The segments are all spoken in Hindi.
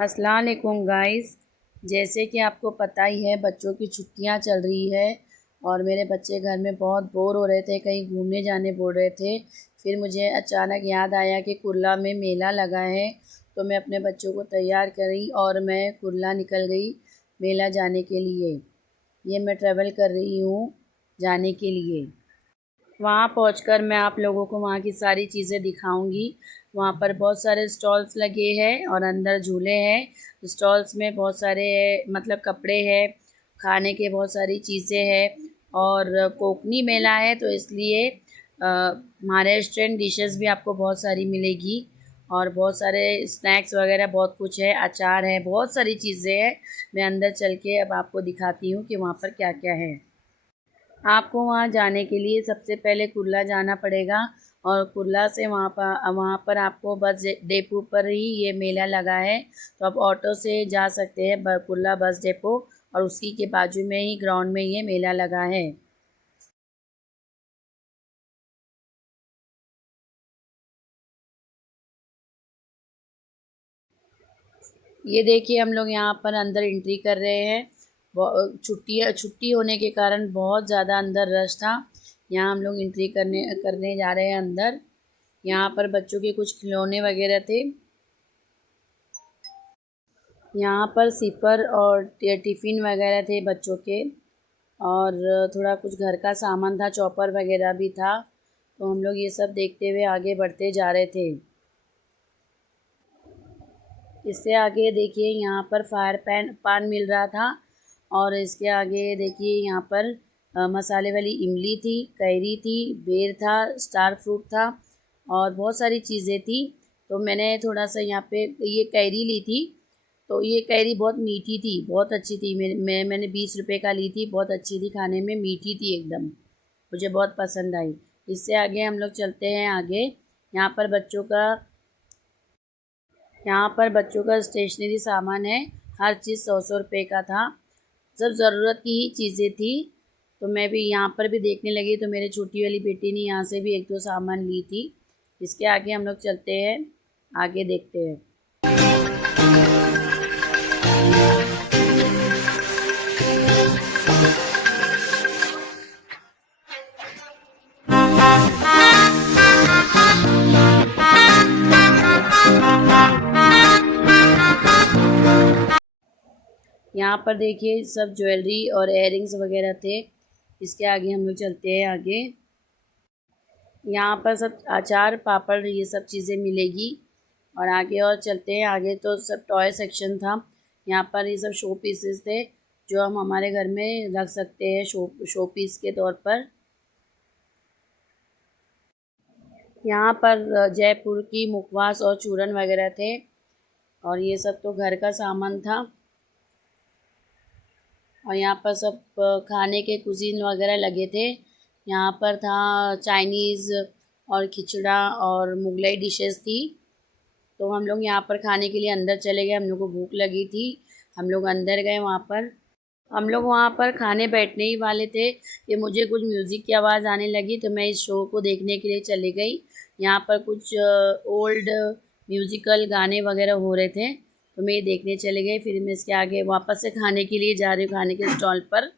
अस्सलाम वालेकुम गाइस। जैसे कि आपको पता ही है बच्चों की छुट्टियां चल रही है और मेरे बच्चे घर में बहुत बोर हो रहे थे, कहीं घूमने जाने बोल रहे थे। फिर मुझे अचानक याद आया कि कुर्ला में मेला लगा है, तो मैं अपने बच्चों को तैयार करी और मैं कुर्ला निकल गई मेला जाने के लिए। ये मैं ट्रैवल कर रही हूँ जाने के लिए। वहाँ पहुँचकर मैं आप लोगों को वहाँ की सारी चीज़ें दिखाऊंगी। वहाँ पर बहुत सारे स्टॉल्स लगे हैं और अंदर झूले हैं। स्टॉल्स में बहुत सारे मतलब कपड़े हैं, खाने के बहुत सारी चीज़ें हैं और कोकनी मेला है, तो इसलिए महाराष्ट्रियन डिशेस भी आपको बहुत सारी मिलेगी और बहुत सारे स्नैक्स वगैरह बहुत कुछ है, अचार है, बहुत सारी चीज़ें हैं। मैं अंदर चल के अब आपको दिखाती हूँ कि वहाँ पर क्या क्या है। आपको वहाँ जाने के लिए सबसे पहले कुर्ला जाना पड़ेगा और कुर्ला से वहाँ पर आपको बस डिपो पर ही ये मेला लगा है, तो आप ऑटो से जा सकते हैं कुर्ला बस डिपो, और उसी के बाजू में ही ग्राउंड में ये मेला लगा है। ये देखिए हम लोग यहाँ पर अंदर एंट्री कर रहे हैं। छुट्टी होने के कारण बहुत ज़्यादा अंदर रश था। यहाँ हम लोग एंट्री करने करने जा रहे हैं अंदर। यहाँ पर बच्चों के कुछ खिलौने वगैरह थे। यहाँ पर सिपर और टिफ़िन वगैरह थे बच्चों के, और थोड़ा कुछ घर का सामान था, चॉपर वगैरह भी था। तो हम लोग ये सब देखते हुए आगे बढ़ते जा रहे थे। इससे आगे देखिए यहाँ पर फायर पान मिल रहा था, और इसके आगे देखिए यहाँ पर मसाले वाली इमली थी, कैरी थी, बेर था, स्टार फ्रूट था और बहुत सारी चीज़ें थी। तो मैंने थोड़ा सा यहाँ पे ये कैरी ली थी। तो ये कैरी बहुत मीठी थी, बहुत अच्छी थी। मैंने 20 रुपए का ली थी, बहुत अच्छी थी, खाने में मीठी थी एकदम, मुझे बहुत पसंद आई। इससे आगे हम लोग चलते हैं आगे। यहाँ पर बच्चों का यहाँ पर बच्चों का स्टेशनरी सामान है। हर चीज़ 100-100 रुपये का था। सब ज़रूरत की ही चीज़ें थी। तो मैं भी यहाँ पर भी देखने लगी, तो मेरे छोटी वाली बेटी ने यहाँ से भी एक दो सामान ली थी। इसके आगे हम लोग चलते हैं, आगे देखते हैं। यहाँ पर देखिए सब ज्वेलरी और इयररिंग्स वगैरह थे। इसके आगे हम लोग चलते हैं आगे। यहाँ पर सब अचार पापड़ ये सब चीज़ें मिलेगी। और आगे और चलते हैं आगे, तो सब टॉय सेक्शन था। यहाँ पर ये सब शो पीसेस थे जो हम हमारे घर में रख सकते हैं शो पीस के तौर पर। यहाँ पर जयपुर की मुखवास और चूरन वगैरह थे, और ये सब तो घर का सामान था। और यहाँ पर सब खाने के कुजीन वगैरह लगे थे। यहाँ पर था चाइनीज़ और खिचड़ा और मुगलई डिशेस थी। तो हम लोग यहाँ पर खाने के लिए अंदर चले गए, हम लोग को भूख लगी थी। हम लोग अंदर गए वहाँ पर। हम लोग वहाँ पर खाने बैठने ही वाले थे कि मुझे कुछ म्यूज़िक की आवाज़ आने लगी, तो मैं इस शो को देखने के लिए चली गई। यहाँ पर कुछ ओल्ड म्यूज़िकल गाने वगैरह हो रहे थे, तो मैं ये देखने चले गई। फिर मैं इसके आगे वापस से खाने के लिए जा रही हूँ, खाने के स्टॉल पर।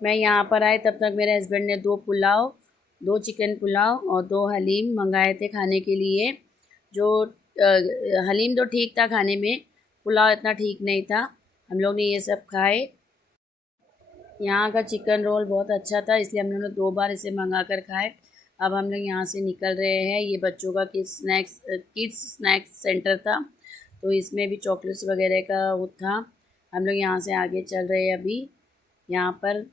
मैं यहाँ पर आई तब तक मेरे हस्बैंड ने दो चिकन पुलाव और दो हलीम मंगाए थे खाने के लिए। जो हलीम तो ठीक था खाने में, पुलाव इतना ठीक नहीं था। हम लोग ने ये सब खाए। यहाँ का चिकन रोल बहुत अच्छा था, इसलिए हम लोगों ने 2 बार इसे मंगा कर खाए। अब हम लोग यहाँ से निकल रहे हैं। ये बच्चों का किड्स स्नैक्स सेंटर था, तो इसमें भी चॉकलेट्स वगैरह का वो था। हम लोग यहाँ से आगे चल रहे हैं अभी। यहाँ पर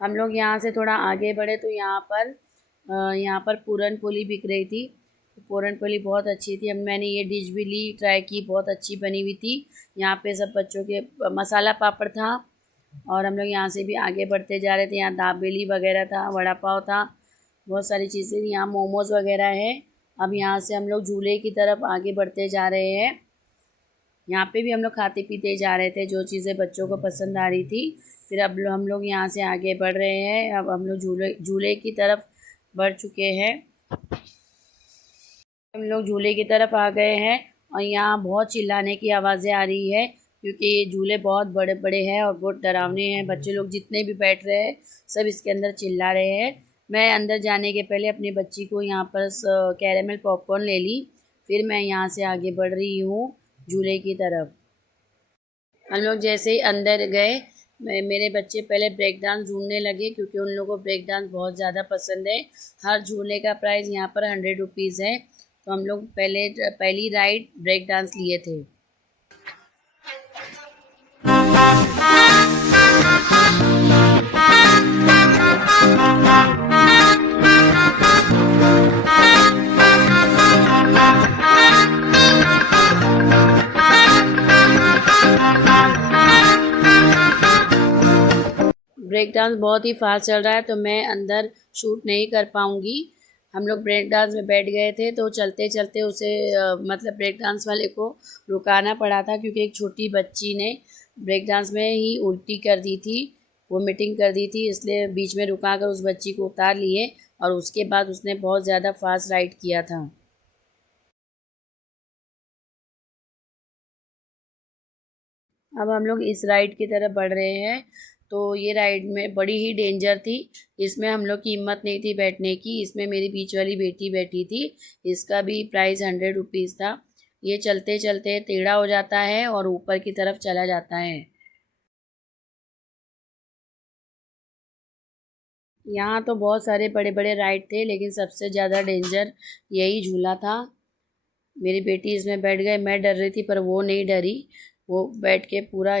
हम लोग यहाँ से थोड़ा आगे बढ़े तो यहाँ पर पूरन पोली बिक रही थी। पूरन पोली बहुत अच्छी थी। हम मैंने ये डिश भी ली, ट्राई की, बहुत अच्छी बनी हुई थी। यहाँ पे सब बच्चों के मसाला पापड़ था। और हम लोग यहाँ से भी आगे बढ़ते जा रहे थे। यहाँ दाबेली वगैरह था, वड़ा पाव था, बहुत सारी चीज़ें। यहाँ मोमोज़ वगैरह है। अब यहाँ से हम लोग झूले की तरफ आगे बढ़ते जा रहे हैं। यहाँ पे भी हम लोग खाते पीते जा रहे थे, जो चीज़ें बच्चों को पसंद आ रही थी। फिर अब हम लोग यहाँ से आगे बढ़ रहे हैं। अब हम लोग झूले झूले की तरफ बढ़ चुके हैं। हम लोग झूले की तरफ आ गए हैं और यहाँ बहुत चिल्लाने की आवाज़ें आ रही है क्योंकि ये झूले बहुत बड़े बड़े हैं और बहुत डरावने हैं। बच्चे लोग जितने भी बैठ रहे हैं सब इसके अंदर चिल्ला रहे हैं। मैं अंदर जाने के पहले अपनी बच्ची को यहाँ पर कैरेमल पॉपकॉर्न ले ली, फिर मैं यहाँ से आगे बढ़ रही हूँ झूले की तरफ। हम लोग जैसे ही अंदर गए मेरे बच्चे पहले ब्रेक डांस ढूंढने लगे क्योंकि उन लोगों को ब्रेक डांस बहुत ज़्यादा पसंद है। हर झूले का प्राइस यहाँ पर 100 रुपीज़ है। तो हम लोग पहली राइड ब्रेक डांस लिए थे। ब्रेक डांस बहुत ही फास्ट चल रहा है तो मैं अंदर शूट नहीं कर पाऊँगी। हम लोग ब्रेक डांस में बैठ गए थे तो चलते चलते उसे मतलब ब्रेक डांस वाले को रुकाना पड़ा था क्योंकि एक छोटी बच्ची ने ब्रेक डांस में ही उल्टी कर दी थी, वोमिटिंग कर दी थी, इसलिए बीच में रुका कर उस बच्ची को उतार लिए और उसके बाद उसने बहुत ज़्यादा फास्ट राइड किया था। अब हम लोग इस राइड की तरफ बढ़ रहे हैं। तो ये राइड में बड़ी ही डेंजर थी। इसमें हम लोग की हिम्मत नहीं थी बैठने की। इसमें मेरी बीच वाली बेटी बैठी थी। इसका भी प्राइस 100 रुपीज़ था। ये चलते चलते टेढ़ा हो जाता है और ऊपर की तरफ चला जाता है। यहाँ तो बहुत सारे बड़े बड़े राइड थे लेकिन सबसे ज़्यादा डेंजर यही झूला था। मेरी बेटी इसमें बैठ गई, मैं डर रही थी पर वो नहीं डरी। वो बैठ के पूरा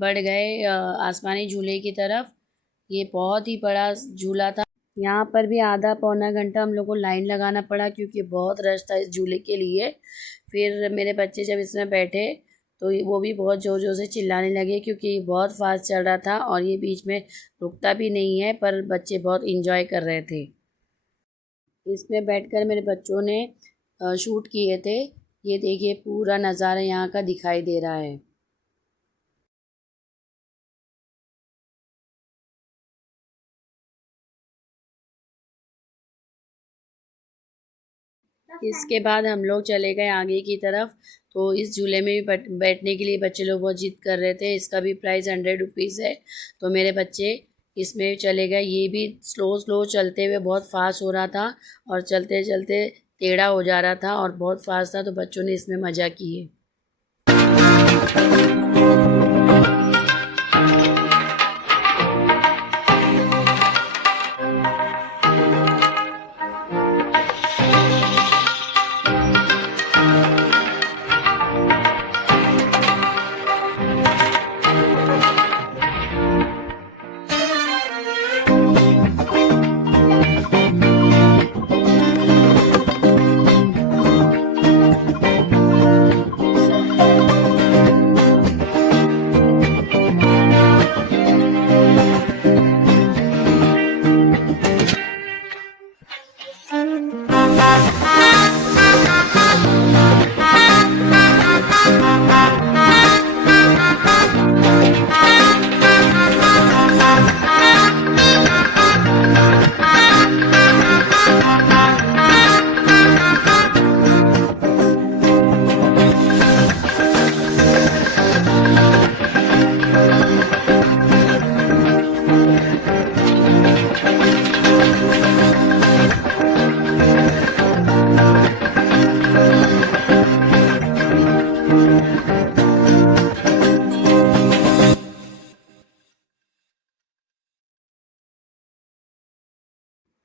बढ़ गए आसमानी झूले की तरफ। ये बहुत ही बड़ा झूला था। यहाँ पर भी आधा पौना घंटा हम लोग को लाइन लगाना पड़ा क्योंकि बहुत रश था इस झूले के लिए। फिर मेरे बच्चे जब इसमें बैठे तो वो भी बहुत ज़ोर ज़ोर से चिल्लाने लगे क्योंकि ये बहुत फास्ट चल रहा था और ये बीच में रुकता भी नहीं है, पर बच्चे बहुत इंजॉय कर रहे थे। इसमें बैठकर मेरे बच्चों ने शूट किए थे। ये देखिए पूरा नज़ारा यहाँ का दिखाई दे रहा है। इसके बाद हम लोग चले गए आगे की तरफ। तो इस झूले में भी बैठने के लिए बच्चे लोग बहुत जिद कर रहे थे। इसका भी प्राइस 100 रुपीज़ है। तो मेरे बच्चे इसमें भी चले गए। ये भी स्लो स्लो चलते हुए बहुत फास्ट हो रहा था और चलते चलते टेढ़ा हो जा रहा था और बहुत फास्ट था, तो बच्चों ने इसमें मज़ा किए।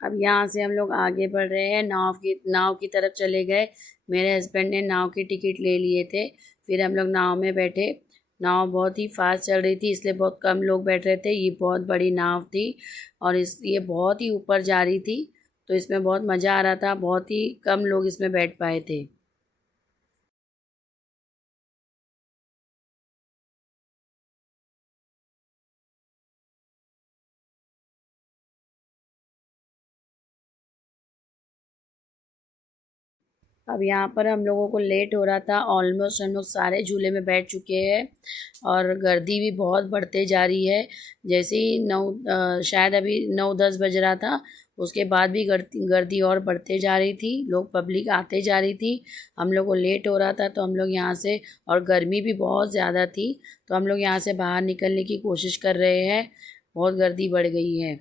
अब यहाँ से हम लोग आगे बढ़ रहे हैं। नाव की तरफ चले गए। मेरे हस्बैंड ने नाव की टिकट ले लिए थे। फिर हम लोग नाव में बैठे। नाव बहुत ही फास्ट चल रही थी, इसलिए बहुत कम लोग बैठ रहे थे। ये बहुत बड़ी नाव थी और ये बहुत ही ऊपर जा रही थी, तो इसमें बहुत मज़ा आ रहा था। बहुत ही कम लोग इसमें बैठ पाए थे। अब यहाँ पर हम लोगों को लेट हो रहा था। ऑलमोस्ट हम लोग सारे झूले में बैठ चुके हैं और गर्दी भी बहुत बढ़ते जा रही है। जैसे ही शायद अभी 9-10 बज रहा था, उसके बाद भी गर्दी और बढ़ते जा रही थी। लोग पब्लिक आते जा रही थी। हम लोग को लेट हो रहा था, तो हम लोग यहाँ से, और गर्मी भी बहुत ज़्यादा थी, तो हम लोग यहाँ से बाहर निकलने की कोशिश कर रहे हैं। बहुत गर्दी बढ़ गई है।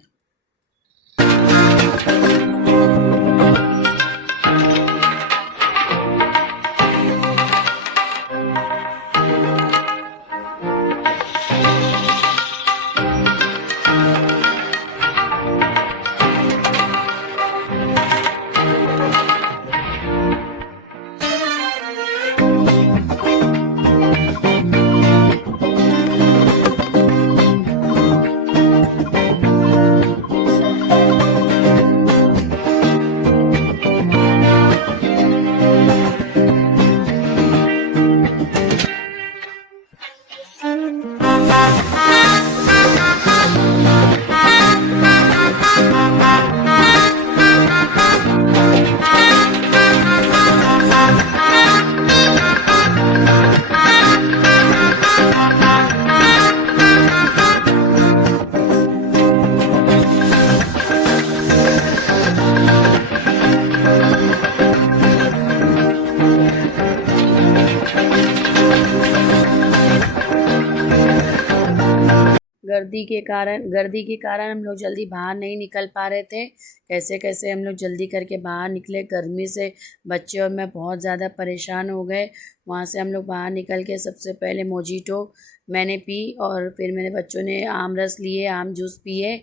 गर्दी के कारण हम लोग जल्दी बाहर नहीं निकल पा रहे थे। कैसे कैसे हम लोग जल्दी करके बाहर निकले। गर्मी से बच्चे और मैं बहुत ज़्यादा परेशान हो गए। वहाँ से हम लोग बाहर निकल के सबसे पहले मोजीटो मैंने पी और फिर मेरे बच्चों ने आम रस लिए, आम जूस पिए।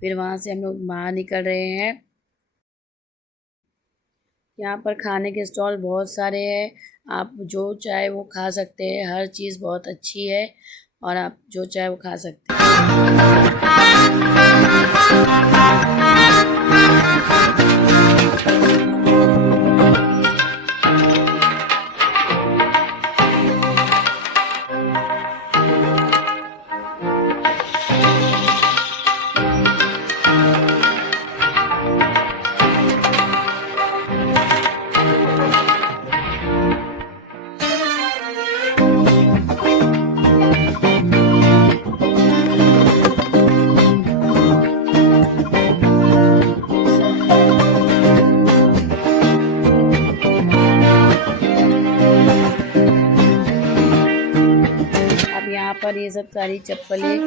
फिर वहाँ से हम लोग बाहर निकल रहे हैं। यहाँ पर खाने के स्टॉल बहुत सारे हैं। आप जो चाहे वो खा सकते हैं। हर चीज़ बहुत अच्छी है और आप जो चाहे वो खा सकते हैं। पर ये सब सारी चप्पलें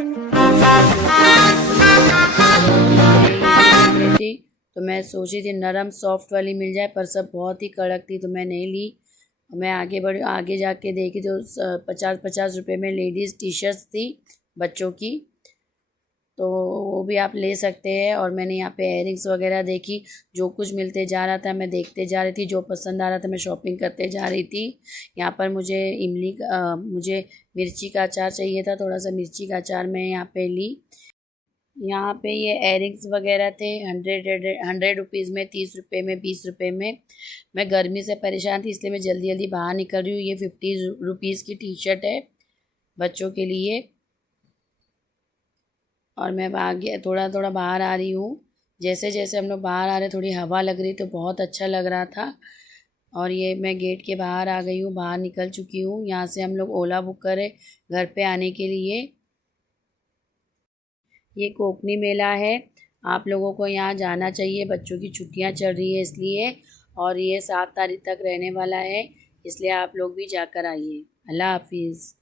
थी, तो मैं सोची थी नरम सॉफ्ट वाली मिल जाए, पर सब बहुत ही कड़क थी तो मैं नहीं ली। मैं आगे जाके देखी तो 50-50 रुपए में लेडीज़ टी शर्ट्स थी बच्चों की, तो वो भी आप ले सकते हैं। और मैंने यहाँ पे इयररिंग्स वगैरह देखी, जो कुछ मिलते जा रहा था मैं देखते जा रही थी, जो पसंद आ रहा था मैं शॉपिंग करते जा रही थी। यहाँ पर मुझे मिर्ची का अचार चाहिए था, थोड़ा सा मिर्ची का अचार मैं यहाँ पे ली। यहाँ पे ये इयररिंग्स वगैरह थे 100 रुपीज़ में, 30 रुपये में, 20 रुपये में। मैं गर्मी से परेशान थी इसलिए मैं जल्दी जल्दी बाहर निकल रही हूँ। ये 50 रुपीज़ की टी शर्ट है बच्चों के लिए, और मैं आगे थोड़ा थोड़ा बाहर आ रही हूँ। जैसे जैसे हम लोग बाहर आ रहे, थोड़ी हवा लग रही तो बहुत अच्छा लग रहा था। और ये मैं गेट के बाहर आ गई हूँ, बाहर निकल चुकी हूँ। यहाँ से हम लोग ओला बुक करें घर पे आने के लिए। ये कोकनी मेला है, आप लोगों को यहाँ जाना चाहिए, बच्चों की छुट्टियाँ चल रही है इसलिए। और ये 7 तारीख तक रहने वाला है, इसलिए आप लोग भी जाकर आइए। अल्लाह हाफिज़।